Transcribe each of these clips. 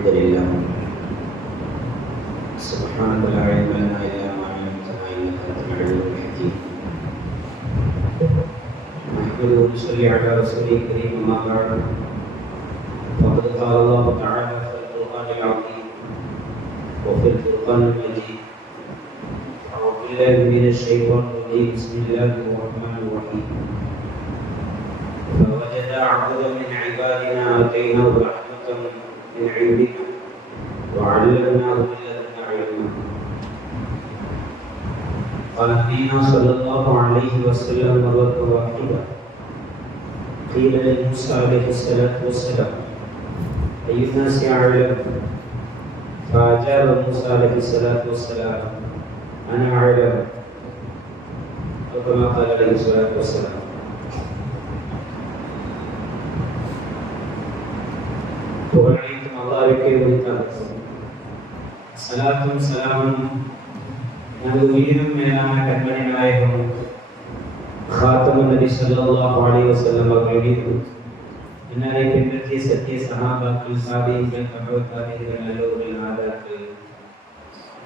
الحمد لله. سبحانك لا علم لنا إلا ما علمتنا إنك أنت العليم الحكيم. نحمده ونصلي على رسوله الكريم أما بعد. فقد قال الله تعالى في القرآن العظيم وفي الفرقان المجيد أعوذ بالله من الشيطان الرجيم. بسم الله الرحمن الرحيم. فوجد عبدا من عبادنا أتيناه رحمه من عندنا وعلمناه من لدنا علما قال نبينا صلى الله عليه وسلم مرة واحدة قيل لموسى عليه الصلاة والسلام أي الناس أعلم فأجاب موسى عليه الصلاة والسلام أنا أعلم أو كما قال عليه الصلاة والسلام புகழனைத்தும் அல்லாஹ்வுக்கே உரித்தாகும் சலாத்தும் சலாமும் நமது உயிரும் மேலான கண்மணி நாயகம் காத்தமும் நபி ஸல்லல்லாஹு அலைஹி வஸல்லம் அவர்கள் மீது இன்னாரை பின்பற்றிய சத்திய சகாபாக்கள் சாபியங்கள் பகவத்தாதிகள் நல்லோர்கள் ஆதார்கள்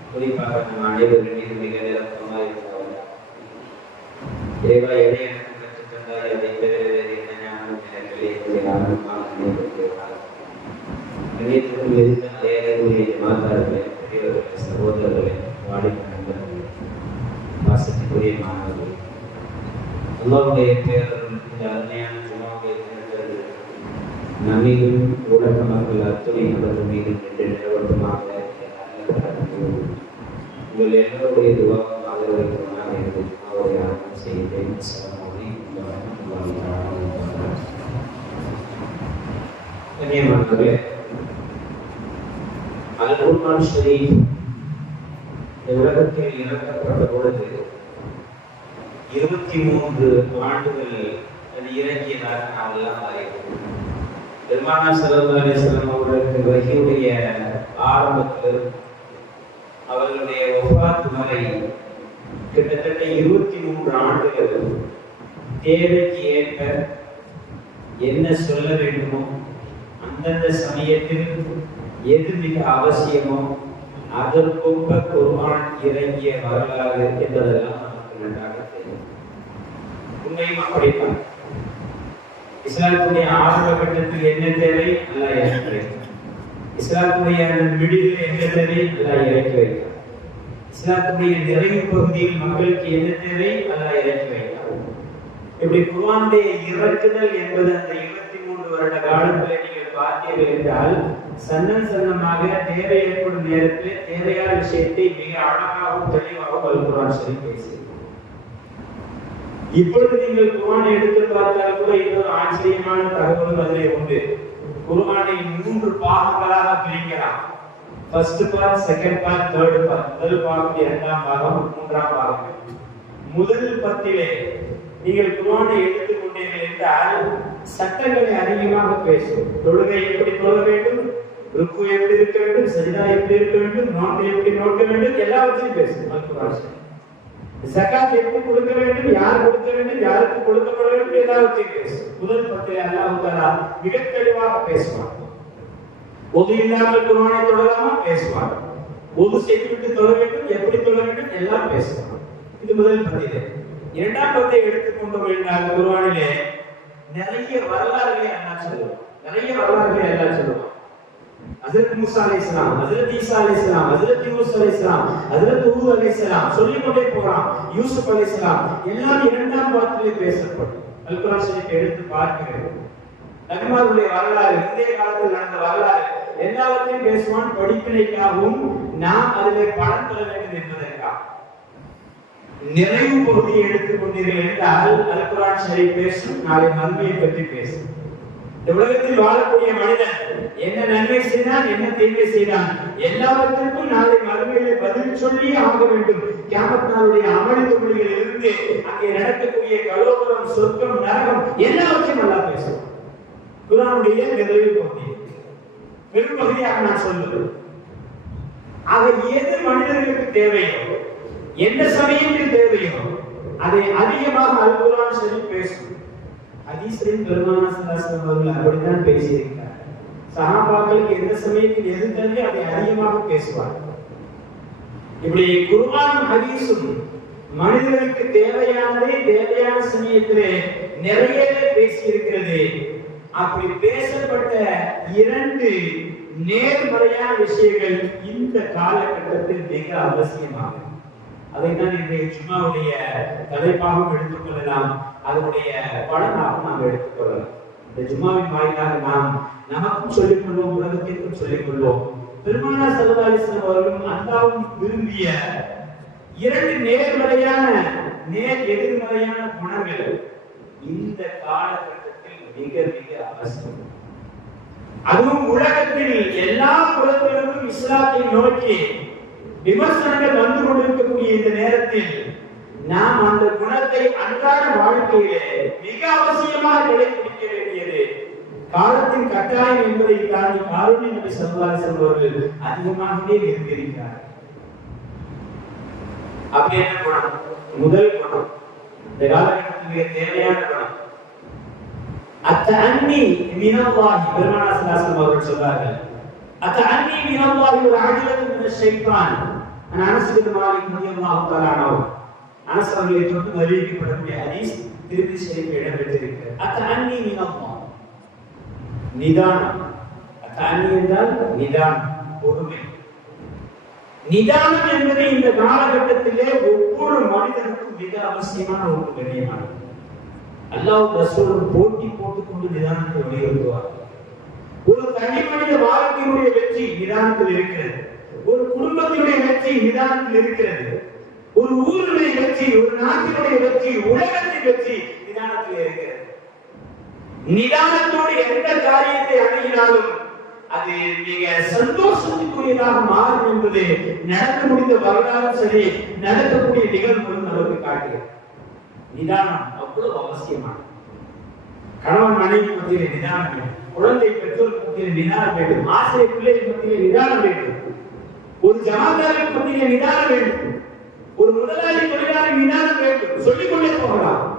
குறிப்பாக நம் அனைவர்கள் மீது மிக நிரப்பமாக இருக்கிறார்கள் தேவா எதை எனக்கு கற்றுத் தந்தாய் அதை தவிர வேறு என்ன ஞானம் எனக்கு இல்லை ஆனந்தமாக கணியத்துக்கும் எதிர்த்த மரியாதைக்குரிய மாதார்களே பெரியவர்களே சகோதரர்களே வாடிக்கை நண்பர்களே மாணவர்கள் மாணவர்களே அல்லாவுடைய பேரர்கள் இந்த அருமையான ஜுமாவுடைய தினத்தன்று நம்மீதும் ஊடக மக்கள் அத்துணை நபர்கள் மீதும் என்று நிலவட்டமாக உங்கள் எல்லோருடைய துவாவும் ஆதரவைக்குமாக என்று அவரை ஆரம்பம் செய்கிறேன். சலமோனி கண்ணியமானவர்களே அல் குர்ஆன் ஷரீஃப் இந்த உலகத்தில் இறக்கப்பட்ட பொழுது இருபத்தி மூன்று ஆண்டுகள் அது இறங்கியதாக நாம் எல்லாம் அறிவோம். பெருமானா சல்லல்லாஹு அலைஹி அவர்களுக்கு வகையுடைய ஆரம்பத்தில் அவர்களுடைய ஒப்பாத்து வரை கிட்டத்தட்ட இருபத்தி மூன்று ஆண்டுகள் தேவைக்கு ஏற்ப என்ன சொல்ல வேண்டுமோ அந்தந்த சமயத்தில் எது மிக அவசியமோ அதற்கொப்ப குர்ஆன் இறங்கிய வரலாறு என்பதெல்லாம் நமக்கு நன்றாக உண்மையும் இஸ்லாத்துடைய ஆரம்ப கட்டத்தில் என்ன தேவை? அல்லாஹ் இறக்கி வைக்கும் இஸ்லாத்துடைய அந்த மிடில் என்ன தேவை? அல்லாஹ் இறக்கி வைக்கும் இஸ்லாத்துடைய நிறைவு பகுதியில் மக்களுக்கு என்ன தேவை? அல்லாஹ் இறக்கி வைக்கும் இப்படி குர்ஆனுடைய இறக்குதல் என்பது அந்த இருபத்தி மூன்று வருட காலத்தில் நீங்கள் பார்த்தீர்கள் என்றால் சன்னம் சன்னமாக தேவை ஏற்படும் நேரத்தில் தேவையான விஷயத்தை மிக அழகாகவும் தெளிவாகவும் அல்குரான் சொல்லி பேசுகிறது. இப்பொழுது நீங்கள் குர்ஆனை எடுத்து பார்த்தால் கூட இன்னொரு ஆச்சரியமான தகவலும் அதிலே உண்டு. குர்ஆனை மூன்று பாகங்களாக பிரிக்கலாம். First part second part third part முதல் பாகம் இரண்டாம் பாகம் மூன்றாம் பாகம். முதல் பத்திலே நீங்கள் குர்ஆனை எடுத்துக்கொண்டீர்கள் என்றால் சட்டங்களை அதிகமாக பேசும் தொழுகை எப்படி தொழ வேண்டும்? ருக்கு எப்படி இருக்க வேண்டும்? சரிதா எப்படி இருக்க வேண்டும்? நோட்டு எப்படி நோக்க வேண்டும்? எல்லாவற்றையும் பேசும் மருத்துவ ஜகாத் எப்படி கொடுக்க வேண்டும் யார் கொடுக்க வேண்டும் யாருக்கு கொடுக்கப்பட வேண்டும் எல்லாவற்றையும் முதல் பத்திலே அல்லாஹ் தஆலா மிக தெளிவாக பேசுவார் ஒது இல்லாமல் குர்ஆனை தொடராம பேசுவார் ஒது செய்துவிட்டு தொழ வேண்டும் எப்படி தொழ வேண்டும் எல்லாம் பேசுவார் இது முதல் பத்திலே இரண்டாம் பத்தை எடுத்துக்கொண்டோம் என்றால் குர்ஆனிலே நிறைய வரலாறுகளை அண்ணா சொல்லுவோம் நிறைய வரலாறுகளை அண்ணா சொல்லுவோம் ஹஜரத் மூசா அலைஹிஸ்ஸலாம் ஹஜரத் ஈசா அலைஹிஸ்ஸலாம் ஹஜரத் யூனுஸ் அலைஹிஸ்ஸலாம் ஹஜரத் ஹூத் அலைஹிஸ்ஸலாம் சொல்லிக் கொண்டே போறான் யூசுப் அலைஹிஸ்ஸலாம் எல்லாம் இரண்டாம் பாகத்திலே பேசப்படும். அல் ஷரீஃப் எடுத்து பார்க்கிறேன் நபிமாருடைய வரலாறு இந்திய காலத்தில் நடந்த வரலாறு எல்லாவற்றையும் பேசுவான் படிப்பினைக்காகவும் நாம் அதிலே பணம் பெற வேண்டும் என்பதற்காக. நிறைவு பகுதியை எடுத்துக்கொண்டீர்கள் என்றால் அல்குரான் ஷரீஃப் பேசும் நாளை மறுமையை பற்றி பேசும். இந்த உலகத்தில் வாழக்கூடிய மனிதன் என்ன நன்மை செய்தான் என்ன தீமை செய்தான்? எல்லாவற்றிற்கும் நாளை மறுமையிலே பதில் சொல்லி ஆக வேண்டும். கியாமத் அமளி தொகுதியில் இருந்து அங்கே நடக்கக்கூடிய கலோபுரம் சொர்க்கம் நரகம் எல்லாவற்றையும் நல்லா பேசும் குரானுடைய நிறைவு பகுதி பெரும்பகுதியாக நான் சொல்லுவேன். ஆக எது மனிதர்களுக்கு தேவையோ எந்த சமயத்தில் தேவையோ அதை அதிகமாக அல்குரான் சொல்லி பேசும். ஹதீஸ்களின் பெருமானா ஸல்லல்லாஹு அவர்கள் அப்படித்தான் பேசியிருக்கிறார் சகாபாக்களுக்கு எந்த சமயத்தில் எது தள்ளி அதை அதிகமாக பேசுவார் இப்படி குருவானும் ஹதீஸும் மனிதர்களுக்கு தேவையானதே தேவையான சமயத்திலே நிறையவே பேசி இருக்கிறது அப்படி பேசப்பட்ட இரண்டு நேர்மறையான விஷயங்கள் இந்த காலகட்டத்தில் மிக அவசியமாகும். அதைத்தான் இன்றைய சும்மாவுடைய தலைப்பாகவும் எடுத்துக்கொள்ளலாம் அதனுடைய பலனாகவும் நாம் எடுத்துக்கொள்ளலாம் இந்த ஜும்மாவின் வாயிலாக நாம் நமக்கும் சொல்லிக் கொள்வோம் உலகத்திற்கும் சொல்லிக் கொள்வோம் பெருமானா சல்லல்லாஹு அவர்களும் அல்லாவும் விரும்பிய இரண்டு நேர்மறையான நேர் எதிர்மறையான குணங்கள் இந்த காலகட்டத்தில் மிக மிக அவசியம். அதுவும் உலகத்தில் எல்லா குலத்திலிருந்தும் இஸ்லாத்தை நோக்கி விமர்சனங்கள் வந்து கொண்டிருக்கக்கூடிய இந்த நேரத்தில் நாம் அந்த குணத்தை அன்றாட வாழ்க்கையிலே மிக அவசியமாக கடைபிடிக்க வேண்டியது. காலத்தின் கட்டாயம் என்பதை தாண்டி காரூணி நபி சல்லாஹ் அவர்கள் அதிகமாகவே விரும்பியிருக்கிறார் அப்படி என்ன குணம்? முதல் குணம். இந்த காலகட்டத்தில் தேவையான குணம். அத்தஅன்னி மினல்லாஹி பெருமானா ஸல்லல்லாஹு அவர்கள் சொல்றார்கள் அத்த அன்னி மினவாகி ஒரு ஆஜிலத்து மின ஷைத்தான் நான் அனஸ் பின் மாலிக் ரலியல்லாஹு தஆலா அனஸ் அவர்களை தொட்டு அறிவிக்கப்படக்கூடிய ஹதீஸ் திருப்பி ஷரீஃபில் இடம்பெற்றிருக்கிறது அத்தஅன்னி மினல்லாஹ் நிதானம். அத்தஅன்னி என்றால் நிதானம் பொறுமை. நிதானம் என்பது இந்த காலகட்டத்திலே ஒவ்வொரு மனிதனுக்கும் மிக அவசியமான ஒரு கண்ணியமானது அல்லாஹ் ரசூலும் போட்டி போட்டுக்கொண்டு நிதானத்தை வலியுறுத்துவார் ஒரு தனி மனித வாழ்க்கையுடைய வெற்றி நிதானத்தில் இருக்கிறது. ஒரு குடும்பத்தினுடைய வெற்றி நிதானத்தில் இருக்கிறது. ஒரு ஊருடைய வெற்றி ஒரு நாட்டினுடைய வெற்றி உலகத்தின் வெற்றி நிதானத்தில் இருக்கிறது. நிதானத்தோடு எந்த காரியத்தை அணுகினாலும் அது மிக சந்தோஷத்துக்குரியதாக மாறும் என்பது நடந்து முடிந்த வரலாறும் சரி நடக்கக்கூடிய நிகழ்வுகளும் நமக்கு காட்டுகிறது நிதானம் அவ்வளவு அவசியமானது. கணவன் மனைவி மத்தியிலே நிதானம் வேண்டும். குழந்தை பெற்றோர் மத்தியிலே நிதானம் வேண்டும். ஆசிரியர் பிள்ளைகள் மத்தியிலே நிதானம் வேண்டும். ஒரு ஜமாதாரின் மத்தியிலே நிதானம் வேண்டும். ஒரு முதலாளி தொழிலாளி நிதானம் வேண்டும். சொல்லிக் கொண்டே போகலாம்.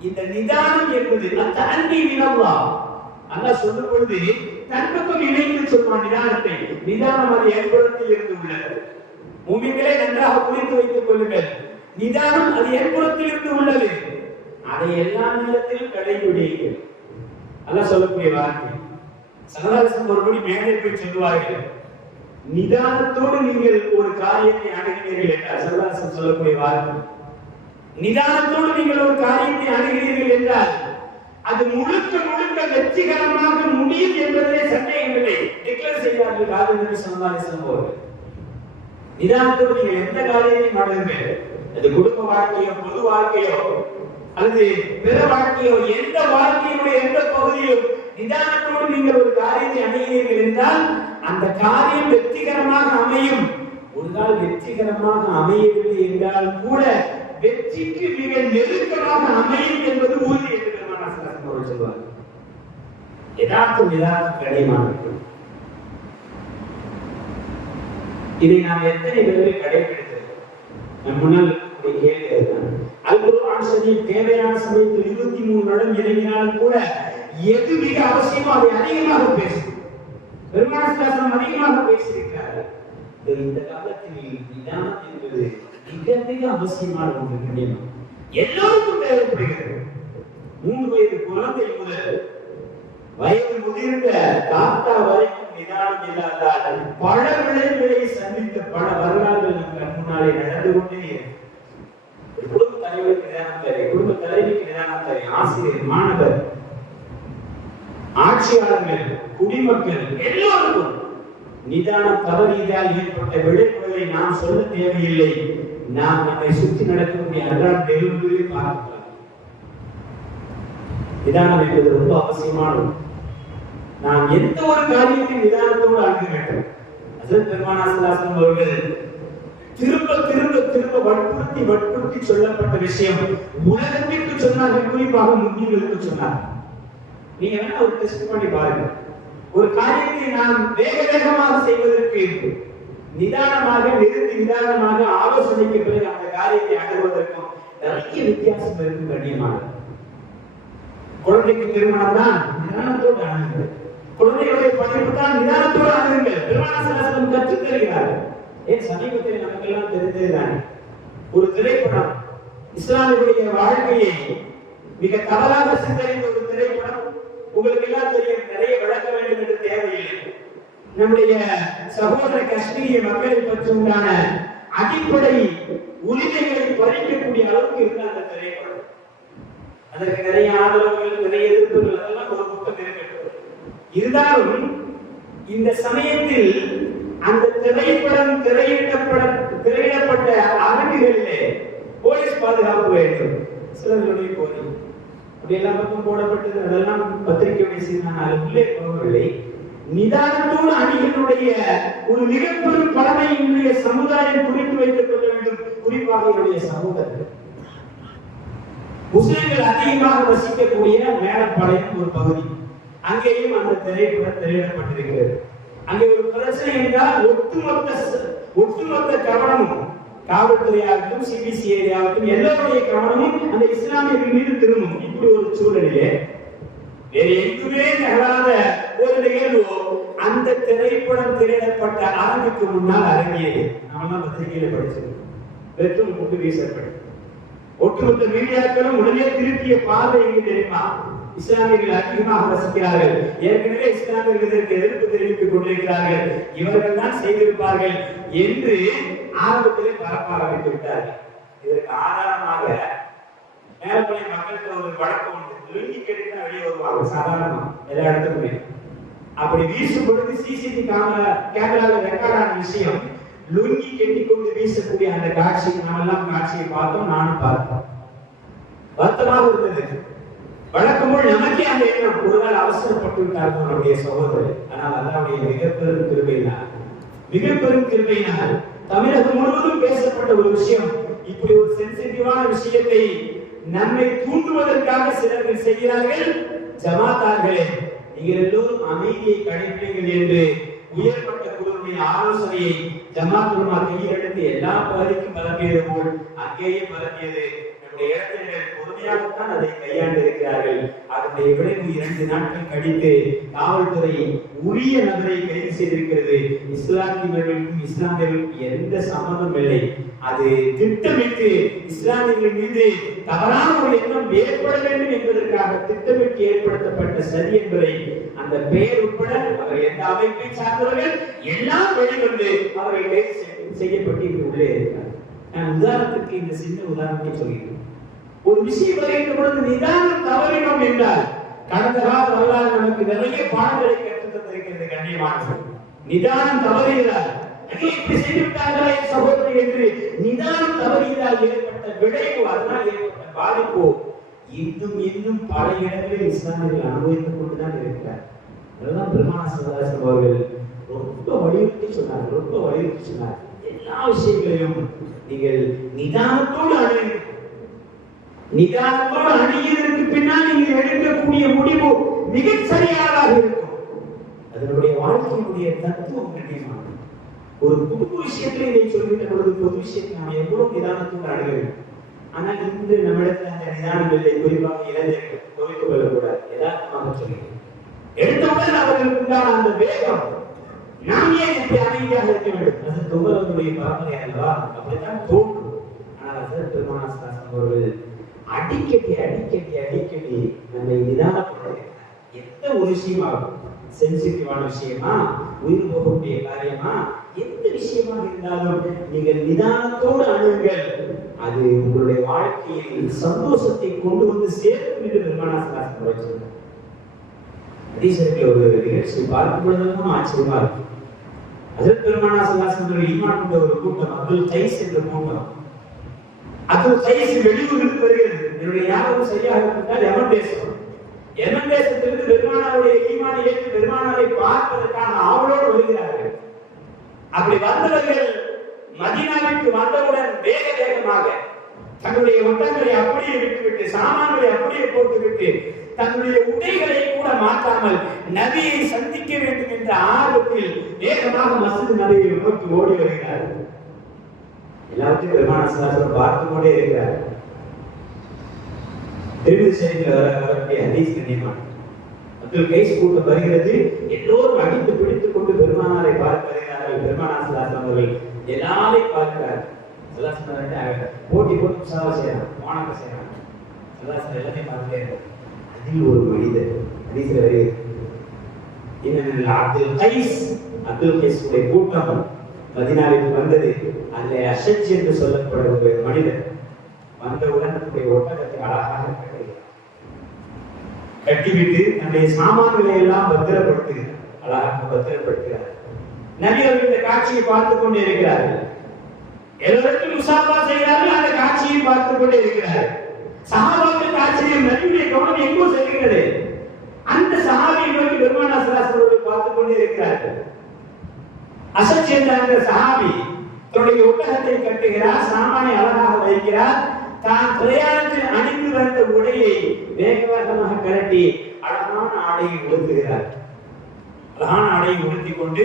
இந்த நிதானம் என்பது அந்த அன்பி வினவா அல்லாஹ். சொல்லும் பொழுது தன்பக்கம் இணைந்து சொல்வான் நிதானத்தை. நிதானம் அது ஏற்புறத்தில் இருந்து உள்ளது. மூமின்களே நன்றாக புரிந்து வைத்துக் கொள்ளுங்கள். நிதானம் அது ஏற்புறத்தில் இருந்து உள்ளது. அதை எல்லா நேரத்திலும் கடைபிடியுங்கள். அல்ல சொல்லக்கூடிய வார்த்தை. சகதாசம் ஒருபடி மேலே போய் சொல்லுவார்கள். நிதானத்தோடு நீங்கள் ஒரு காரியத்தை அணுகினீர்கள் என்றால் சல்லாசம் சொல்லக்கூடிய வார்த்தை. நிதானத்தோடு நீங்கள் ஒரு காரியத்தை அணுகிறீர்கள் என்றால் அது முழுக்க முழுக்க வெற்றிகரமாக முடியும் என்பதிலே சந்தேகமில்லை டிக்ளேர் செய்வார்கள் காதல் சமுதாயம் அவர்கள். நிதானத்தோடு நீங்கள் எந்த காரியத்தையும் பண்ணுங்கள் அது குடும்ப வாழ்க்கையோ பொது வாழ்க்கையோ அல்லது பிற வாழ்க்கையோ எந்த வாழ்க்கையினுடைய எந்த பகுதியும் நிதானத்தோடு நீங்கள் ஒரு காரியத்தை அணுகிறீர்கள் என்றால் அந்த காரியம் வெற்றிகரமாக அமையும். ஒரு நாள் வெற்றிகரமாக அமையவில்லை என்றால் கூட வெற்றிக்கு மிக நெருக்கமாக அமையும் என்பது உறுதி என்று பெருமானார் ஸல்லல்லாஹு அலைஹி வஸல்லம் சொல்வார் யதார்த்தம் யதார்த்தம் இதை நாம் எத்தனை பேர்கள் கடைபிடித்திருக்கிறோம்? நம் முன்னால் ஒரு கேள்வி அதுதான். தேவையான சமயத்தில் இருபத்தி மூணு வருடம் இறங்கினாலும் கூட எது மிக அவசியமோ அதை அதிகமாக பேசும் பெருமாசாசனம் அதிகமாக பேசியிருக்கிறார்கள். இந்த காலத்தில் நிதானம் என்பது மிக மிக அவசியமான ஒன்று கண்டிப்பாக எல்லோருக்கும் தேவைப்படுகிறது. மூன்று வயது குழந்தை முதல் வயது முதிர்ந்த தாத்தா வரைக்கும் நிதானம் இல்லாதால் பல விளைவுகளை சந்தித்த பல வரலாறுகள் நம் கண் முன்னாலே நடந்து கொண்டே குடும்ப தலைவருக்கு நிதானம் தேவை குடும்ப தலைவிக்கு நிதானம் தேவை ஆசிரியர் மாணவர் ஆட்சியாளர்கள். குடிமக்கள் எல்லோருக்கும் நிதானம் தவறியதால் ஏற்பட்ட விளைவுகளை நாம் சொல்ல தேவையில்லை. நாம் நம்மை சுற்றி நடக்கக்கூடிய அன்றாட நிகழ்வுகளை பார்க்கலாம் நிதானம் என்பது ரொம்ப அவசியமானது. நாம் எந்த ஒரு காரியத்தையும் நிதானத்தோடு அணுக வேண்டும். அசன் பெருமானாசலாசனம் அவர்கள் திரும்ப திரும்ப திரும்ப வற்புறுத்தி வற்புறுத்தி சொல்லப்பட்ட விஷயம் உலகத்திற்கு சொன்னார்கள் குறிப்பாக முஸ்லிம்களுக்கு சொன்னார் நீங்க வேணா ஒரு டெஸ்ட் பண்ணி பாருங்க. ஒரு காரியத்தை நாம் வேக வேகமாக செய்வதற்கு நிதானமாக நிறுத்தி நிதானமாக ஆலோசனைக்கு பிறகு அந்த காரியத்தை அணுகுவதற்கும் நிறைய வித்தியாசம் இருக்கும் கண்ணியமானது குழந்தைக்கு திருமணம் தான் நிதானத்தோடு அணுகுங்கள். குழந்தைகளுடைய படிப்பு தான் நிதானத்தோடு அணுகுங்கள். திருமணம் கற்றுத் தருகிறார்கள். ஏன் சமீபத்தில் நமக்கெல்லாம் தெரிந்ததுதான்? ஒரு திரைப்படம் இஸ்லாமியுடைய வாழ்க்கையை மிக தவறாக சித்தரித்த ஒரு திரைப்படம் உங்களுக்கு எல்லாம் தெரியும் நிறைய விளக்க வேண்டும் என்று தேவையில்லை. நம்முடைய சகோதர காஷ்மீரிய மக்களை பற்றி உண்டான அடிப்படை உரிமைகளை பறிக்கக்கூடிய அளவுக்கு இருந்த அந்த திரைப்படம் அதற்கு நிறைய ஆதரவுகள் நிறைய எதிர்ப்புகள் அதெல்லாம் ஒரு பக்கம் இருக்கட்டும் இருந்தாலும் இந்த சமயத்தில் அந்த திரைப்படம் திரையிடப்பட திரையிடப்பட்ட அரங்குகளிலே போலீஸ் பாதுகாப்பு வேண்டும். சிலர்களுடைய கோரிக்கை அப்படி எல்லா பக்கம் போடப்பட்டது. அதெல்லாம் பத்திரிக்கை செய்தி நான் உள்ளே போகவில்லை. நிதானத்தோடு அணிகளுடைய ஒரு மிகப்பெரும் பலனை சமுதாயம் குறித்து வைத்துக் கொள்ள வேண்டும். குறிப்பாக என்னுடைய சகோதரர்கள். முஸ்லிம்கள் அதிகமாக வசிக்கக்கூடிய மேலப்பாளையம் ஒரு பகுதி. அங்கேயும் அந்த திரைப்படம் திரையிடப்பட்டிருக்கிறது. அங்கே ஒரு பிரச்சனை என்றால் ஒட்டுமொத்த ஒட்டுமொத்த கவனமும் காவல்துறையாகட்டும் சிபிசிஐடி ஆகட்டும் எல்லாருடைய கவனமும் அந்த இஸ்லாமியர்கள் மீது திரும்பும். இப்படி ஒரு சூழ்நிலையே வேறு எங்குமே நிகழாத ஒரு நிகழ்வு அந்த திரைப்படம் திரையிடப்பட்ட அரங்குக்கு முன்னால் அரங்கியது நாமெல்லாம் பத்திரிகையில படிச்சிருக்கோம். வெற்றும் முட்டு வீசப்படும் ஒட்டுமொத்த மீடியாக்களும் உடனே திருப்பிய பார்வை எங்கு தெரியுமா? இஸ்லாமியர்கள் அதிகமாக வசிக்கிறார்கள். ஏற்கனவே இஸ்லாமியர்கள் இதற்கு எதிர்ப்பு தெரிவித்துக் கொண்டிருக்கிறார்கள். இவர்கள் தான் செய்திருப்பார்கள் என்று ஆரம்பத்திலே பரப்ப ஆரம்பித்து விட்டார்கள். இதற்கு ஆதாரமாக மேலப்பள்ளி மக்களுக்கு ஒரு வழக்கம் உண்டு. லுங்கி கட்டிட்டு வெளியே வருவாங்க சாதாரணமா எல்லா இடத்துக்குமே. அப்படி வீசும் பொழுது சிசிடி கேமரா கேமராவில் ரெக்கார்ட் ஆன விஷயம் லுங்கி கெட்டி கொண்டு வீசக்கூடிய அந்த காட்சி நாமெல்லாம் காட்சியை பார்த்தோம் நானும் பார்த்தோம். வருத்தமாக இருந்தது. வழக்கம் நமக்கே அந்த எண்ணம். ஒரு நாள் அவசரப்பட்டு விட்டார்கள் நம்முடைய சகோதரர். ஆனால் அல்லாவுடைய மிகப்பெரும் கிருபையினால் மிகப்பெரும் கிருபையினால் தமிழகம் முழுவதும் பேசப்பட்ட ஒரு விஷயம். இப்படி ஒரு சென்சிட்டிவான விஷயத்தை நம்மை தூண்டுவதற்காக சிலர்கள் செய்கிறார்கள் ஜமாத்தார்களே. நீங்கள் எல்லோரும் அமைதியை கடைபிடிங்கள் என்று உயர்மட்ட குழுவின் ஆலோசனையை ஜமாத் உலமா கையெழுத்து எல்லா பகுதிக்கும் பரப்பியது போல் அங்கேயே பரப்பியது. நம்முடைய இளைஞர்கள் பொறுமையாகத்தான் அதை கையாண்டு இருக்கிறார்கள் அதனுடைய விளைவு இரண்டு நாட்கள் கழித்து காவல்துறை உரிய நபரை கைது செய்திருக்கிறது. இஸ்லாமியர்களுக்கும் இஸ்லாமியர்களுக்கும் எந்த சம்மந்தம் இல்லை. அது திட்டமிட்டு இஸ்லாமியர்கள் மீது தவறான ஒரு எண்ணம் ஏற்பட வேண்டும் என்பதற்காக திட்டமிட்டு ஏற்படுத்தப்பட்ட சரி என்பதை அந்த பெயர் உட்பட அவர் எந்த அமைப்பை சார்ந்தவர்கள் எல்லாம் வெளிவந்து அவர்கள் கைது செய்யப்பட்டு உள்ளே இருக்கிறார் நான் உதாரணத்துக்கு இந்த சின்ன உதாரணத்தை சொல்கிறேன். ஒரு விஷயம் வருகின்ற பொழுது நிதானம் தவறினோம் என்றால் கடந்த கால வரலாறு நமக்கு நிறைய பாடங்களை கற்றுத் தந்திருக்கிறது கண்ணியமானது நிதானம் தவறுகிறார் ஐயோ, இப்படி செய்து என் சகோதரி? என்று நிதானம் தவறியதால் ஏற்பட்ட விளைவு அதனால் ஏற்பட்ட பாதிப்பு இன்னும் இன்னும் பல இடங்களில் இஸ்லாமியர்கள் அனுபவித்துக் கொண்டுதான் இருக்கிறார் அதுதான் பெருமான சிவதாசன் அவர்கள் ரொம்ப வலியுறுத்தி சொன்னார் ரொம்ப வலியுறுத்தி சொன்னார் எல்லா விஷயங்களையும் நீங்கள் நிதானத்தோடு அணுகுங்கள் நிதானமாக அணுகியதற்கு பின்னால் நீங்கள் எடுக்கக்கூடிய முடிவு மிகச் சரியானதாக இருக்கும். அதனுடைய வாழ்க்கையினுடைய தத்துவம் கண்டிப்பானது ஒரு புது விஷயத்துல இதை சொல்கின்ற பொழுது பொது விஷயத்தை நாம் எவ்வளவு நிதானத்தோடு அணுக வேண்டும். ஆனால் இன்று நம்மிடத்தில் அந்த நிதானம் இல்லை. குறிப்பாக இளைஞர்கள் கோவித்து கொள்ளக்கூடாது. யதார்த்தமாக சொல்கிறேன் எடுத்தவுடன் அவர்களுக்கு உண்டான அந்த வேகம் நாம் ஏன் இப்படி அமைதியாக இருக்க வேண்டும்? அது தொங்கலவனுடைய பரம்பரை அல்லவா? அப்படித்தான் தோன்றும். ஆனால் அதர் பெருமானாஸ்தாசன் அவர்கள் அடிக்கடி அடிக்கடி அடிக்கடி நம்ம நிதானப்படுத்த எந்த ஒரு விஷயமாகும் சென்சிட்டிவான விஷயமா உயிர் போகக்கூடிய காரியமா எந்த விஷயமாக இருந்தாலும் நீங்கள் நிதானத்தோடு அணுங்கள் அது உங்களுடைய வாழ்க்கையில் சந்தோஷத்தை கொண்டு வந்து சேர்க்கும் என்று பெருமானாஸ்தாசன் வச்சிருந்தார். சொன்னார் ஒரு நிகழ்ச்சி பார்க்கும் பொழுதும் ஆச்சரியமா இருக்கு. அதற்கு பெருமானாசனாசன் ஈமான் கொண்ட ஒரு கூட்டம் அப்துல் கைஸ் என்ற கூட்டம் அது சைஸ் வெளியூருக்கு வருகிறது என்னுடைய ஞாபகம் சரியாக இருந்தால் எமன் தேசம். எமன் தேசத்திலிருந்து பெருமானாருடைய ஈமானை ஏற்று பெருமானாரை பார்ப்பதற்கான ஆவலோடு வருகிறார்கள். அப்படி வந்தவர்கள் மதினாவிற்கு வந்தவுடன் வேக வேகமாக தன்னுடைய ஒட்டங்களை அப்படியே விட்டுவிட்டு சாமான்களை அப்படியே போட்டுவிட்டு தன்னுடைய உடைகளை கூட மாற்றாமல் நபியை சந்திக்க வேண்டும் என்ற ஆர்வத்தில் வேகமாக மசூத் நபியை நோக்கி ஓடி வருகிறார்கள். எல்லாத்தையும் பெருமான பார்த்து கொண்டே இருக்கிறார். திருவிதி செய்தியில் வர வரக்கூடிய ஹதீஸ் கண்ணியமான அப்துல் கைஸ் கூட்டம் வருகிறது. எல்லோரும் அடித்து பிடித்துக் கொண்டு பெருமானாரை பார்க்க வருகிறார்கள் பெருமானார் சிலாசனம் அவர்கள் எல்லாரையும் பார்க்கிறார். போட்டி போட்டு உற்சாக செய்யறான். மாணவ செய்யறான். சிலாசனம் எல்லாத்தையும் பார்த்துட்டே அதில் ஒரு மனிதர். ஹதீஸ்ல வருகிறது அப்துல் கைஸ். அப்துல் கைஸ் கூட்டம். மதினாவிற்கு வந்தது. அதில் அஷஜ் என்று சொல்லப்படும் ஒரு மனிதர் வந்தவுடன் தன்னுடைய ஒட்டகத்தை அழகாக கட்டிவிட்டு தன்னுடைய சாமான்களை எல்லாம் பத்திரப்படுத்துகிறார் அழகாக பத்திரப்படுத்துகிறார் நபி அவர்கள் இந்த காட்சியை பார்த்து கொண்டே இருக்கிறார்கள். எல்லோருக்கும் முசாபா செய்கிறார்கள் அந்த காட்சியை பார்த்து கொண்டே இருக்கிறார்கள். சஹாபாக்கள் ஆச்சரியம் நபியுடைய கவனம் எங்கோ செல்கிறது அந்த சஹாபியை நோக்கி பெருமானா சலாசன் பார்த்து கொண்டே இருக்கிறார்கள். அசத் என்ற அந்த சஹாபி தன்னுடைய ஒட்டகத்தை கட்டுகிறார் சாமானை அழகாக வைக்கிறார். தான் பிரயாணத்தில் அணிந்து வந்த உடையை வேக வேகமாக கரட்டி அழகான ஆடையை உடுத்துகிறார். அழகான ஆடையை உடுத்தி கொண்டு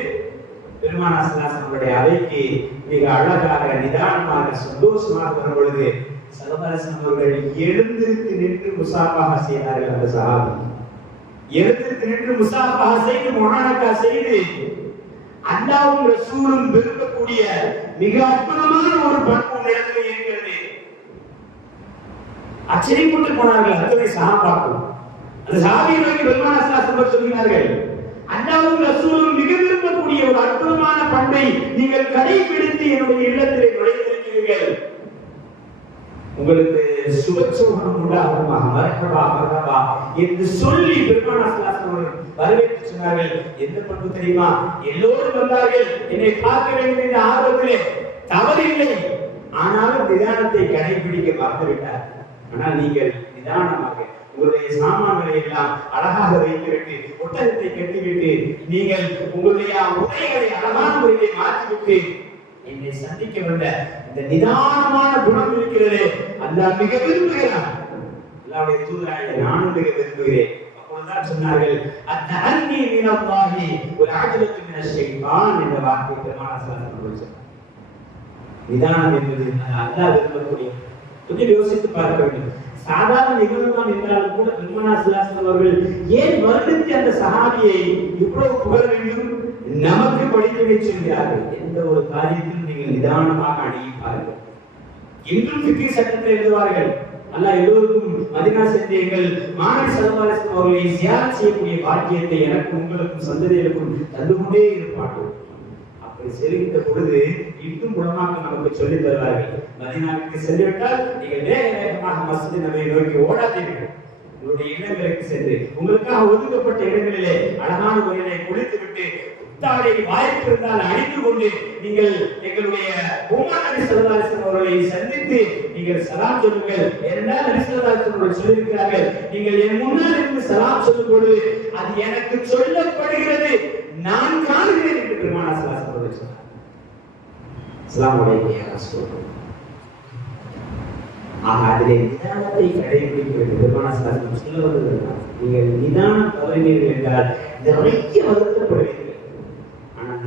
பெருமானாசனாசனுடைய அறைக்கு மிக அழகாக நிதானமாக சந்தோஷமாக வரும் பொழுது சலபரசன் அவர்கள் எழுந்திருக்கு நின்று முசாபாக செய்தார்கள் அந்த சஹாபி எழுந்திருக்கு நின்று முசாபாக செய்து மொனானக்கா செய்து அல்லாவும் ரசூலும் விரும்பக்கூடிய மிக அற்புதமான ஒரு பண்பு நிலத்தில் இருக்கிறது. அச்சரியப்பட்டு போனார்கள் அத்தனை சகாபாக்கள். அந்த சஹாபியை நோக்கி பெருமான சாஸ்திரம் சொல்கிறார்கள் அல்லாவும் ரசூலும் மிக விரும்பக்கூடிய ஒரு அற்புதமான பண்பை நீங்கள் கடைபிடித்து என்னுடைய இல்லத்திலே நுழைந்திருக்கிறீர்கள். உங்களுக்கு சுபச்சோகம் உண்டாகுமா? மரகபா மரகபா என்று சொல்லி பெருமானார் வரவேற்று சொன்னார்கள். எந்த பண்பு தெரியுமா? எல்லோரும் வந்தார்கள். என்னை பார்க்க வேண்டும் என்ற ஆர்வத்திலே தவறில்லை. ஆனாலும் நிதானத்தை கடைபிடிக்க மறந்துவிட்டார். ஆனால் நீங்கள் நிதானமாக உங்களுடைய சாமான்களை எல்லாம் அழகாக வைத்துவிட்டு ஒட்டகத்தை கட்டிவிட்டு நீங்கள் உங்களுடைய உடைகளை அழகான முறையை மாற்றிவிட்டு என்னை சந்திக்க வந்த இந்த நிதானமான குணம் இருக்கிறது அந்த மிக விரும்புகிறார் அல்லாஹ்வுடைய தூதராக நானும் மிக விரும்புகிறேன். அப்பொழுதுதான் சொன்னார்கள் அந்த அன்னி மீனல்லாஹி ஒரு ஆஜலத்து மின ஷைத்தான் என்ற வார்த்தை பெருமான சொன்னார் நிதானம் என்பது அது விரும்பக்கூடிய கொஞ்சம் யோசித்து பார்க்க வேண்டும். சாதாரண நிகழ்வுதான் என்றாலும் கூட பெருமானா சிலாசன் அவர்கள் ஏன் வருடத்தி அந்த சஹாபியை இவ்வளவு புகழ வேண்டும்? நமக்கு படித்து சொல்கிறார்கள். எந்த ஒரு காரியத்திலும் நீங்கள் நிதானமாக அணுகிப்பார்கள் இன்றும் பிக்கி சட்டத்தை எழுதுவார்கள். அல்ல எல்லோருக்கும் மதினா சென்று எங்கள் மாணவி அவர்களை சியார் செய்யக்கூடிய பாக்கியத்தை எனக்கும் உங்களுக்கும் சந்ததிகளுக்கும் தந்து கொண்டே இருப்பார்கள். அப்படி செல்கின்ற பொழுது இன்னும் குணமாக நமக்கு சொல்லித் தருவார்கள். மதினாவுக்கு சென்றுவிட்டால் நீங்கள் வேக வேகமாக மஸ்ஜித் நபியை நோக்கி ஓடாதீர்கள். உங்களுடைய இடங்களுக்கு சென்று உங்களுக்காக ஒதுக்கப்பட்ட இடங்களிலே அழகான முறையிலே குளித்து விட்டு புத்தாடை வாய்ப்பு இருந்தால் அணிந்து கொண்டு நீங்கள் எங்களுடைய உமான் நபி ஸல்லல்லாஹு அவர்களை சந்தித்து நீங்கள் சலாம் சொல்லுங்கள். ஏனென்றால் நபி ஸல்லல்லாஹு அவர்கள் சொல்லியிருக்கிறார்கள் நீங்கள் என் முன்னால் இருந்து சலாம் சொல்லும் பொழுது அது எனக்கு சொல்லப்படுகிறது. நான் காணுகிறேன் என்று பெருமானா சலாசன் அவர்கள் சொன்னார். அஸ்ஸலாமு அலைக்கும் ஆக அதிலே நிதானத்தை கடைபிடிக்கிறது பெருமானா ஸல்லல்லாஹு சொல்ல வருகிறது நீங்கள் நிதானம் தவறினீர்கள் என்றால் நிறைய வருத்தப்படுவீர்கள்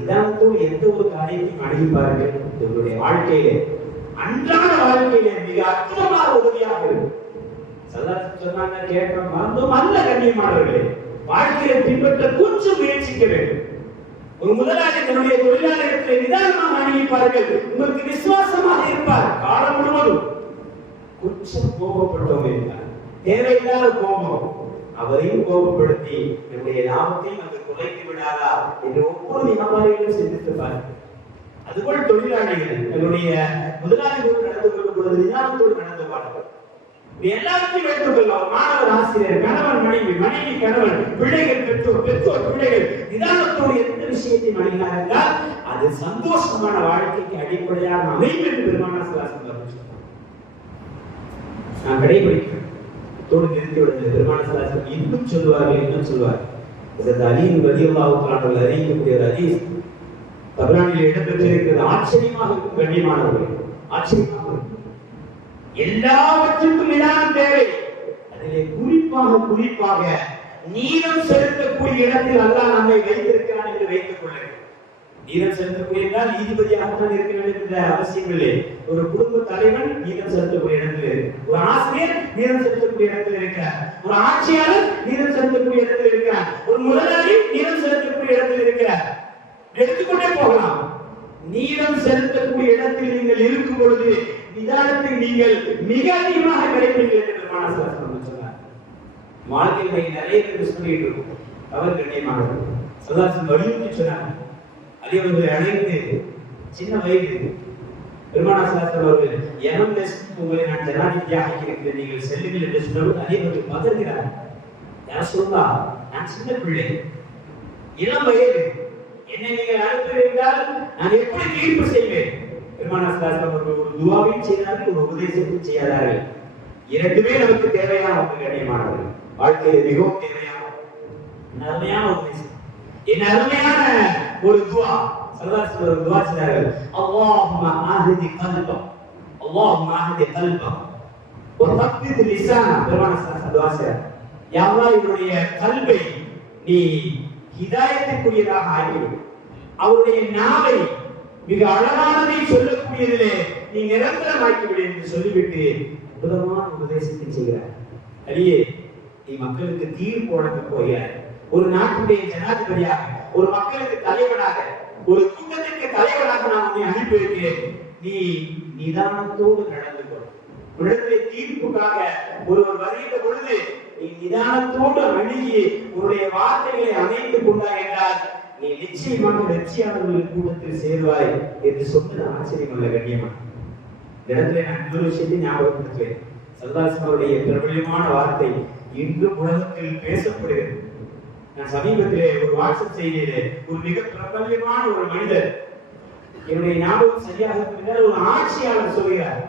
நிதானத்தோடு எந்த ஒரு காரியத்தையும் அணுகி பாருங்கள் உங்களுடைய வாழ்க்கையிலே அன்றாட வாழ்க்கையிலே மிக அற்புதமாக உதவியாக இருக்கும். சல்லாத்து சொன்னாங்க கேட்க வந்தோம் அல்ல கண்ணியமானவர்களே. வாழ்க்கையை பின்பற்ற கொஞ்சம் முயற்சிக்க வேண்டும். ஒரு முதலாளி தன்னுடைய தொழிலாளர்களை நிதானமாக அணுகிப்பார்கள் உங்களுக்கு விசுவாசமாக இருப்பார். காலம் முழுவதும். கொஞ்சம் கோபப்பட்டவங்க இருந்தார் தேவையில்லாத கோபம். அவரையும் கோபப்படுத்தி நம்முடைய லாபத்தையும் அது விடாதா என்று ஒவ்வொரு வியாபாரிகளும் சிந்தித்து பாருங்கள் அதுபோல் தொழிலாளிகள் என்னுடைய முதலாளிகளோடு நடந்து கொள்ளும் பொழுது நிதானத்தோடு நடந்து பாருங்கள் இது எல்லாத்தையும் வைத்துக் கொள்ளலாம் மாணவர் ஆசிரியர் கணவன் மனைவி மனைவி கணவன் பிள்ளைகள் பெற்றோர் பெற்றோர் பிள்ளைகள் நிதானத்தோடு எந்த விஷயத்தை அணுகினார் என்றால் அது சந்தோஷமான வாழ்க்கைக்கு அடிப்படையாக அமைப்பு என்று பெருமான சிலாசன் நான் கடைபிடிக்கிறேன். தோடு நிறுத்தி விடுங்கள் பெருமான சிலாசன் இன்னும் சொல்லுவார்கள் இன்னும் சொல்லுவார்கள். இதற்கு அலியின் ரதியுல்லாவுக்கான அறிவிக்கக்கூடிய ஒரு ஹதீஸ். தபரானில் இடம்பெற்றிருக்கிறது ஆச்சரியமாக இருக்கும் கண்ணியமானவர்கள் ஆச்சரியமாக இருக்கும். எல்லாவற்றுக்கும் இடம் தேவை. அதிலே குறிப்பாக குறிப்பாக நீளம் செலுத்தக்கூடிய இடத்தில் அல்லாஹ் நம்மை வைத்திருக்கிறான் என்று வைத்துக் கொள்ளுங்கள் நீதம் செலுத்தக்கூடிய நீதிபதியாகத்தான் இருக்க வேண்டும் என்ற அவசியம் இல்லை ஒரு குடும்ப தலைவன் நீதம் செலுத்தக்கூடிய இடத்தில் இருக்கு ஒரு ஆசிரியர் நீதம் செலுத்தக்கூடிய இடத்தில் இருக்கிறார். ஒரு ஆட்சியாளர் நீதம் செலுத்தக்கூடிய இடத்தில் இருக்கிறார். ஒரு முதலாளி நீதம் செலுத்தக்கூடிய இடத்தில் இருக்கிறார். எடுத்துக்கொண்டே போகலாம். நீளம் செலுத்தக்கூடிய இடத்தில் நீங்கள் இருக்கும் பொழுது நிதானத்தை நீங்கள் மிக அதிகமாக கிடைப்பீர்கள் என்று பெருமானார் சொன்னார். வாழ்க்கையில் நிறைய பேர் சொல்லிட்டு இருக்கும். அவர் கண்ணியமானவர் சல்லாசன் வலியுறுத்தி சொன்னார். அடியவர்களை அழைத்து சின்ன வயது பெருமானா சாஸ்திரம் அவர்கள் எனம் உங்களை நான் ஜனாதிபதியாக இருக்கிறேன்? நீங்கள் செல்லுங்கள் என்று சொன்னவர் அடியவர்கள் பதறுகிறார் யார் சொல்வா நான் சின்ன பிள்ளை. இளம் வயது. என்னை நீங்கள் அனுப்புவீர்கள் நான் எப்படி தீர்ப்பு செய்வேன்? பெருமானா சாஸ்திரம் அவர்கள் ஒரு துவாவையும் செய்தார்கள் ஒரு உபதேசத்தையும் செய்யாதார்கள். இரண்டுமே நமக்கு தேவையான ஒன்று கண்ணியமானவர்கள் வாழ்க்கையில் மிகவும் தேவையான அருமையான உபதேசம். என் அருமையான ஒரு துவா. சல்லல்லாஹு ஒரு துவா செய்தார்கள். அல்லாஹும்ம ஆஹிதி கல்பம். அல்லாஹும்ம ஆஹிதி கல்பம். ஒரு பக்தி லிசான பெருமான துவா செய்தார். யா அல்லாஹ் என்னுடைய கல்வை நீ ஹிதாயத்துக்குரியதாக ஆகிவிடு அவருடைய நாவை மிக அழகானதை சொல்லக்கூடியதிலே நீ நிரந்தரமாக்கி விடு என்று சொல்லிவிட்டு அற்புதமான உபதேசத்தை செய்கிறார். அடியே நீ மக்களுக்கு தீர்ப்பு வழங்க போகிறாய். ஒரு நாட்டுடைய ஜனாதிபதியாக ஒரு மக்களுக்கு தலைவனாக ஒரு கூட்டத்திற்கு தலைவனாக நான் உன்னை அனுப்பியிருக்கிறேன். நீ நிதானத்தோடு நடந்து கொள். உடனே தீர்ப்புக்காக ஒருவர் வருகின்ற பொழுது நீ நிதானத்தோடு அணுகி உன்னுடைய வார்த்தைகளை அமைத்துக் கொண்டாய் என்றால் நீ நிச்சயமாக வெற்றியாளர்கள் கூட்டத்தில் சேருவாய் என்று சொன்னது ஆச்சரியம் அல்ல கண்ணியமா இடத்துல நான் இன்னொரு விஷயத்தை ஞாபகப்படுத்துவேன். சல்லாசன் அவருடைய வார்த்தை இன்றும் உலகத்தில் பேசப்படுகிறது. நான் சமீபத்திலே ஒரு வாட்ஸ்அப் செய்தியிலே ஒரு மிக பிரபல்யமான ஒரு மனிதர் என்னுடைய ஞாபகம் சரியாக இருக்கிறார் ஒரு ஆட்சியாளர் சொல்கிறார்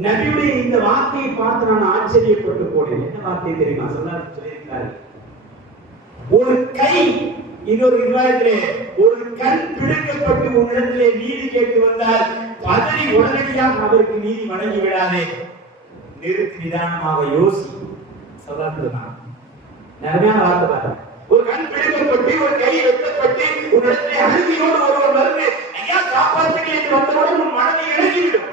நபியுடைய இந்த வார்த்தையை பார்த்து நான் ஆச்சரியப்பட்டு போனேன். என்ன வார்த்தை தெரியுமா? சொல்ல சொல்லியிருக்கிறார் ஒரு கை இன்னொரு விவாதத்திலே ஒரு கண் பிடுக்கப்பட்டு உன்னிடத்திலே நீதி கேட்டு வந்தால் பதறி உடனடியாக அவருக்கு நீதி வழங்கி விடாதே. நிறுத்தி நிதானமாக யோசி. சொல்லாதுதான் நேர்மையான வார்த்தை பாருங்க. ஒரு கண் பிடிக்கப்பட்டு ஒரு கை வெட்டப்பட்டு ஒரு இடத்துல அழுதியோடு ஒருவர் வந்து ஐயா காப்பாற்றுங்க என்று வந்தவுடன் உன் மனதை இழங்கிவிடும்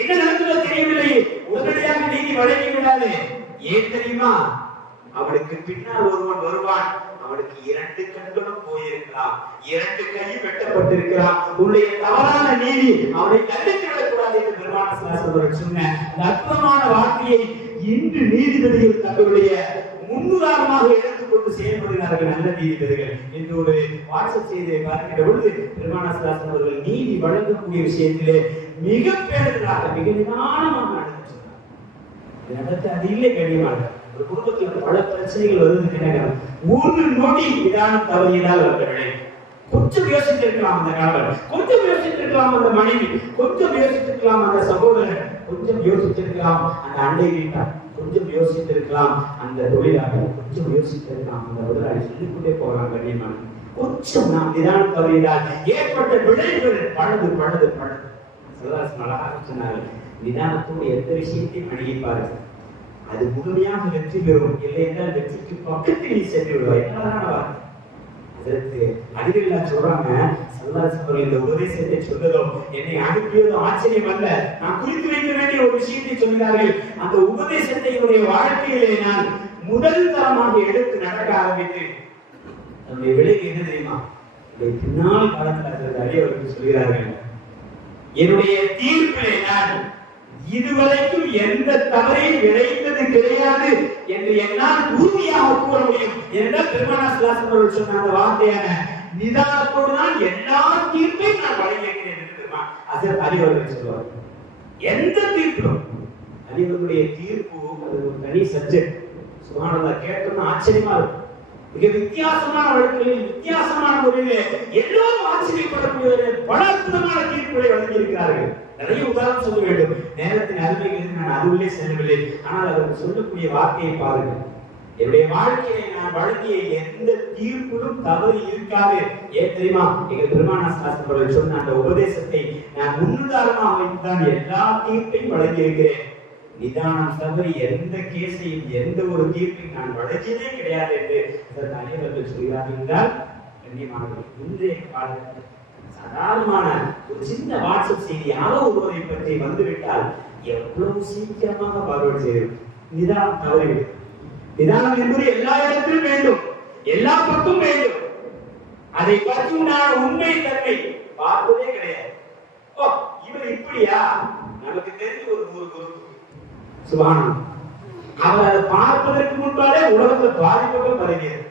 என்ன நடந்ததோ தெரியவில்லை. உடனடியாக நீதி வழங்கி விடாது ஏன் தெரியுமா? அவனுக்கு பின்னால் ஒருவன் வருவான். அவனுக்கு இரண்டு கண்களும் போயிருக்கலாம். இரண்டு கையும் வெட்டப்பட்டிருக்கலாம். உன்னுடைய தவறான நீதி அவனை கண்டித்து விடக்கூடாது என்று பெருமான சாஸ்திரம் சொன்ன அற்புதமான வார்த்தையை இன்று நீதிபதிகள் தங்களுடைய முன்னுதாரணமாக எடுத்துக்கொண்டு செயல்படுகிறார்கள் நல்ல நீதிபதிகள் என்று ஒரு வாட்ஸ்அப் செய்தியை பார்க்கின்ற பொழுது பெருமானாசிராசன் அவர்கள் நீதி வழங்கக்கூடிய விஷயத்திலே மிக பேருந்தராக மிக நிதானமாக நடந்து நடத்த அது இல்லை கண்ணியமாக ஒரு குடும்பத்தில் பல பிரச்சனைகள் வருது என்ன ஒரு நொடி இதான தவறியதால் வந்தவர்களே கொஞ்சம் யோசித்திருக்கலாம் அந்த கணவர் கொஞ்சம் யோசித்திருக்கலாம் அந்த மனைவி கொஞ்சம் யோசித்திருக்கலாம் அந்த சகோதரன் கொஞ்சம் யோசித்திருக்கலாம் அந்த அண்டை வீட்டார். கொஞ்சம் யோசித்திருக்கலாம். அந்த தொழிலாளர் கொஞ்சம் யோசித்திருக்கலாம். அந்த முதலாளி சொல்லிக்கொண்டே போகலாம் கண்ணியமான. கொஞ்சம் நாம் நிதானம் தவறினால் ஏற்பட்ட விளைவுகள் பழுது பழுது பழுது. சிவதாசன் அழகாக சொன்னார்கள். நிதானத்தோடு எந்த விஷயத்தையும் அணுகி அது முழுமையாக வெற்றி பெறும். இல்லை என்றால் வெற்றிக்கு பக்கத்தில் நீ சென்று விடுவாய் என்னதான் வார்த்தை அறிவில்லா சொல்றாங்க சல்லாஸ் இந்த உபதேசத்தை சொன்னதும் என்னை அனுப்பியதும் ஆச்சரியம் அல்ல. நான் குறித்து வைக்க வேண்டிய ஒரு விஷயத்தை சொல்கிறார்கள் அந்த உபதேசத்தை என்னுடைய வாழ்க்கையிலே நான் முதல் தரமாக எடுத்து நடக்க ஆரம்பித்தேன். நம்முடைய விலை என்ன தெரியுமா? பின்னால் காலத்தில் அடியவர்கள் சொல்கிறார்கள் என்னுடைய தீர்ப்பிலே நான் இதுவரைக்கும் எந்த தவறையும் விளைந்தது கிடையாது என்று என்னால் உறுதியாக கூற முடியும். என்றால் பெருமானா அவர்கள் சொன்ன அந்த வார்த்தையான நிதானத்தோடு தான் எல்லா தீர்ப்பையும் நான் வழங்கியிருக்கிறேன் என்று அசர் அறிவர்கள் சொல்லுவார் எந்த தீர்ப்பும் அறிவர்களுடைய தீர்ப்பு அது ஒரு தனி சப்ஜெக்ட். சுகானதா கேட்டோம்னா ஆச்சரியமா இருக்கும். மிக வித்தியாசமான வழக்குகளில் வித்தியாசமான முறையிலே எல்லோரும் ஆச்சரியப்படக்கூடிய பல அற்புதமான தீர்ப்புகளை வழங்கியிருக்கிறார்கள். நிறைய உதாரணம் சொல்ல வேண்டும். நேரத்தின் அருமைகள் நான் அதுவுள்ளே செல்லவில்லை. ஆனால் அவர்கள் சொல்லக்கூடிய வார்த்தையை பாருங்கள். என்னுடைய வாழ்க்கையை நான் வழங்கிய எந்த தீர்ப்பிலும் தவறு இருக்காது. ஏன் தெரியுமா? எங்க பெருமான சாஸ்திரம் சொன்ன அந்த உபதேசத்தை நான் முன்னுதாரணமாக வைத்துதான் எல்லா தீர்ப்பையும் வழங்கியிருக்கிறேன். நிதானம் தவிர எந்த கேஸையும் எந்த ஒரு தீர்ப்பையும் நான் வழங்கியதே கிடையாது என்று இதன் அனைவர்கள் சொல்கிறார்கள் என்றால் கண்ணியமானவர்கள் இன்றைய காலத்தில் சாதாரணமான ஒரு சின்ன வாட்ஸ்அப் செய்தி யாரோ ஒருவரை பற்றி வந்துவிட்டால் எவ்வளவு சீக்கிரமாக பார்வை செய்யும் நிதானம் தவறிவிடும் நிதானம் என்பது எல்லா இடத்திலும் வேண்டும். எல்லா பக்கம் வேண்டும். அதை பற்றி நான் உண்மை தன்மை பார்ப்பதே கிடையாது. ஓ இவர் இப்படியா? நமக்கு தெரிஞ்ச ஒரு ஒரு குரு சுபானம் அவர் அதை பார்ப்பதற்கு முன்பாலே உலகத்தை பாதிப்புகள் வருகிறது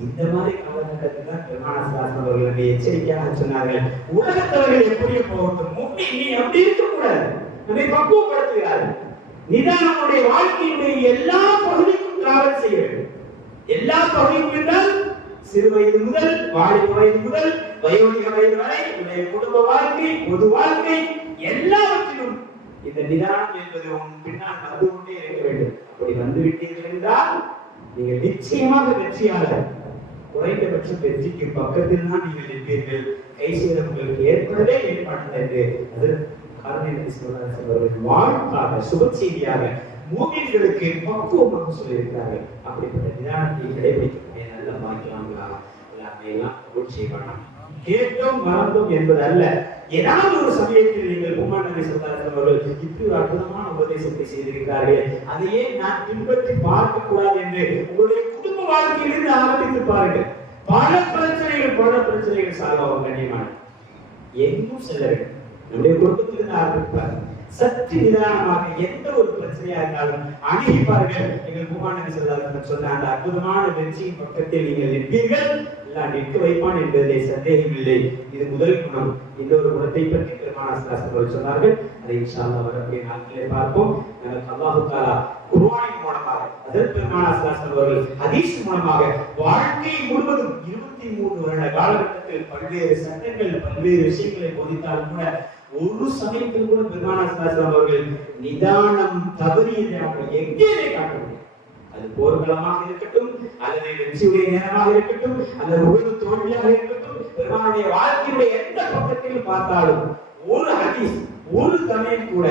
இந்த மாதிரி காலகட்டத்தில் தான் பெருமான அவர்கள் நம்மை எச்சரிக்கையாக சொன்னார்கள். உலகத்தவர்கள் எப்படி போகட்டும்? முன்னி நீ அப்படி இருக்கக்கூடாது. நம்மை பக்குவப்படுத்துகிறார் நிதானம் நம்முடைய வாழ்க்கையினுடைய எல்லா பகுதிக்கும் டிராவல் செய்ய வேண்டும் எல்லா பகுதிக்கும் என்றால் சிறு வயது முதல் வாலிப வயது முதல் வயோதிக வயது வரை உடைய குடும்ப வாழ்க்கை பொது வாழ்க்கை எல்லாவற்றிலும் இந்த நிதானம் என்பது உன் பின்னால் வந்து கொண்டே இருக்க வேண்டும். அப்படி வந்து விட்டீர்கள் என்றால் நீங்கள் நிச்சயமாக வெற்றியாளர் குறைந்தபட்சம் வெற்றிக்கு பக்கத்தில் தான் நீங்கள் இருப்பீர்கள் கை செய்த உங்களுக்கு ஏற்படவே ஏற்பட்டது என்று அது காரணம் சொல்வார்கள். வாழ்க்காக சுப செய்தியாக மூவிகளுக்கு பக்குவமாக சொல்லியிருக்கிறார்கள். அப்படிப்பட்ட நிதானத்தை கடைபிடிக்கக்கூடிய நல்ல பாக்கியங்களா எல்லாமே எல்லாம் கபூல் செய்வானாம் கேட்டோம் என்பது அல்ல. ஏதாவது ஒரு சமயத்தில் நீங்கள் குமாரனை சொன்னார்கள் அவர்கள் இப்படி ஒரு அற்புதமான உபதேசத்தை செய்திருக்கிறார்கள். அதையே நான் பின்பற்றி பார்க்க கூடாது என்று உங்களுடைய குடும்ப வாழ்க்கையிலிருந்து ஆரம்பித்து பாருங்கள். பல பிரச்சனைகள் பல பிரச்சனைகள் சால்வ் ஆகும் கண்ணியமான. எங்கும் சிலர் நம்முடைய குடும்பத்திலிருந்து ஆரம்பிப்பார். சற்று நிதானமாக எந்த ஒரு பிரச்சனையா இருந்தாலும் அணுகிப்பார்கள் எங்கள் குமாரன் சொல்லாத சொன்ன அந்த அற்புதமான வெற்றியின் பக்கத்தில் நீங்கள் நிற்பீர்கள். எல்லாம் நிற்க வைப்பான் என்பதிலே சந்தேகம் இல்லை இது முதல் குணம். இன்னொரு குணத்தை பற்றி பெருமானாசிராசர்கள் சொன்னார்கள். அதை இன்ஷா வரக்கூடிய நாட்களிலே பார்ப்போம். நமக்கு அல்லாஹு தாலா குர்ஆனின் மூலமாக அதற்கு பெருமான அவர்கள் ஹதீஸ் மூலமாக வாழ்க்கை முழுவதும் இருபத்தி மூணு வருட காலகட்டத்தில் பல்வேறு சட்டங்கள் பல்வேறு விஷயங்களை போதித்தாலும் கூட ஒரு சமயத்தில் கூட பெருமான அவர்கள் நிதானம் தவறியதை அவங்க எங்கேயுமே காட்ட முடியும் அது போர்க்களமாக இருக்கட்டும் அல்லது வெற்றியுடைய நேரமாக இருக்கட்டும் அல்லது உயர்வு தோல்வியாக இருக்கட்டும் பெருமானுடைய வாழ்க்கையுடைய எந்த பக்கத்திலும் பார்த்தாலும் ஒரு ஹதீஸ் ஒரு சமயம் கூட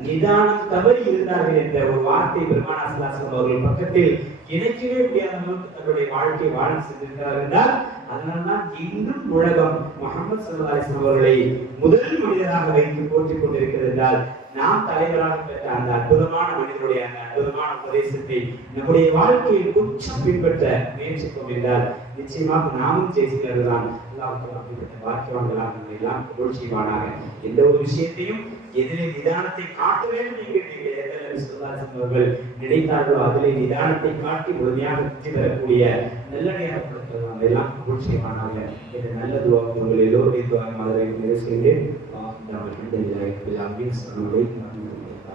நிதானம் தவறி இருந்தார்கள் என்ற ஒரு வார்த்தை பெருமானா சலாசம் அவர்கள் பக்கத்தில் இணைக்கவே முடியாத அளவுக்கு தன்னுடைய வாழ்க்கை வாழ்ந்து சென்றிருக்கிறார் என்றால் அதனால்தான் இன்றும் உலகம் முகமது சல்லா அலிஸ்லாம் அவர்களை முதல் மனிதராக வைத்து போற்றிக் கொண்டிருக்கிறது என்றால் நாம் தலைவராக பெற்ற அந்த அற்புதமான மனிதனுடைய அந்த அற்புதமான உபதேசத்தை நம்முடைய வாழ்க்கையில் கொஞ்சம் பின்பற்ற முயற்சிப்போம் என்றால் நிச்சயமாக நாமும் ஜெயிக்கிறதுதான். வாக்கியவான்களாக எல்லாம் கபூல் செய்வானாக எந்த ஒரு விஷயத்தையும் எதிலே நிதானத்தை காட்ட வேண்டும் என்று நீங்கள் எதில் அவர்கள் நினைத்தார்களோ அதிலே நிதானத்தை காட்டி உறுதியாக வெற்றி பெறக்கூடிய நல்ல நேரப்படுத்துவாங்க எல்லாம் கபூல் செய்வானாக என்ற நல்ல துவாக்கு உங்கள் எல்லோருடைய துவாக மாதிரி சொல்கிறேன் yang berarti dari dari ambil seluruh yang diminta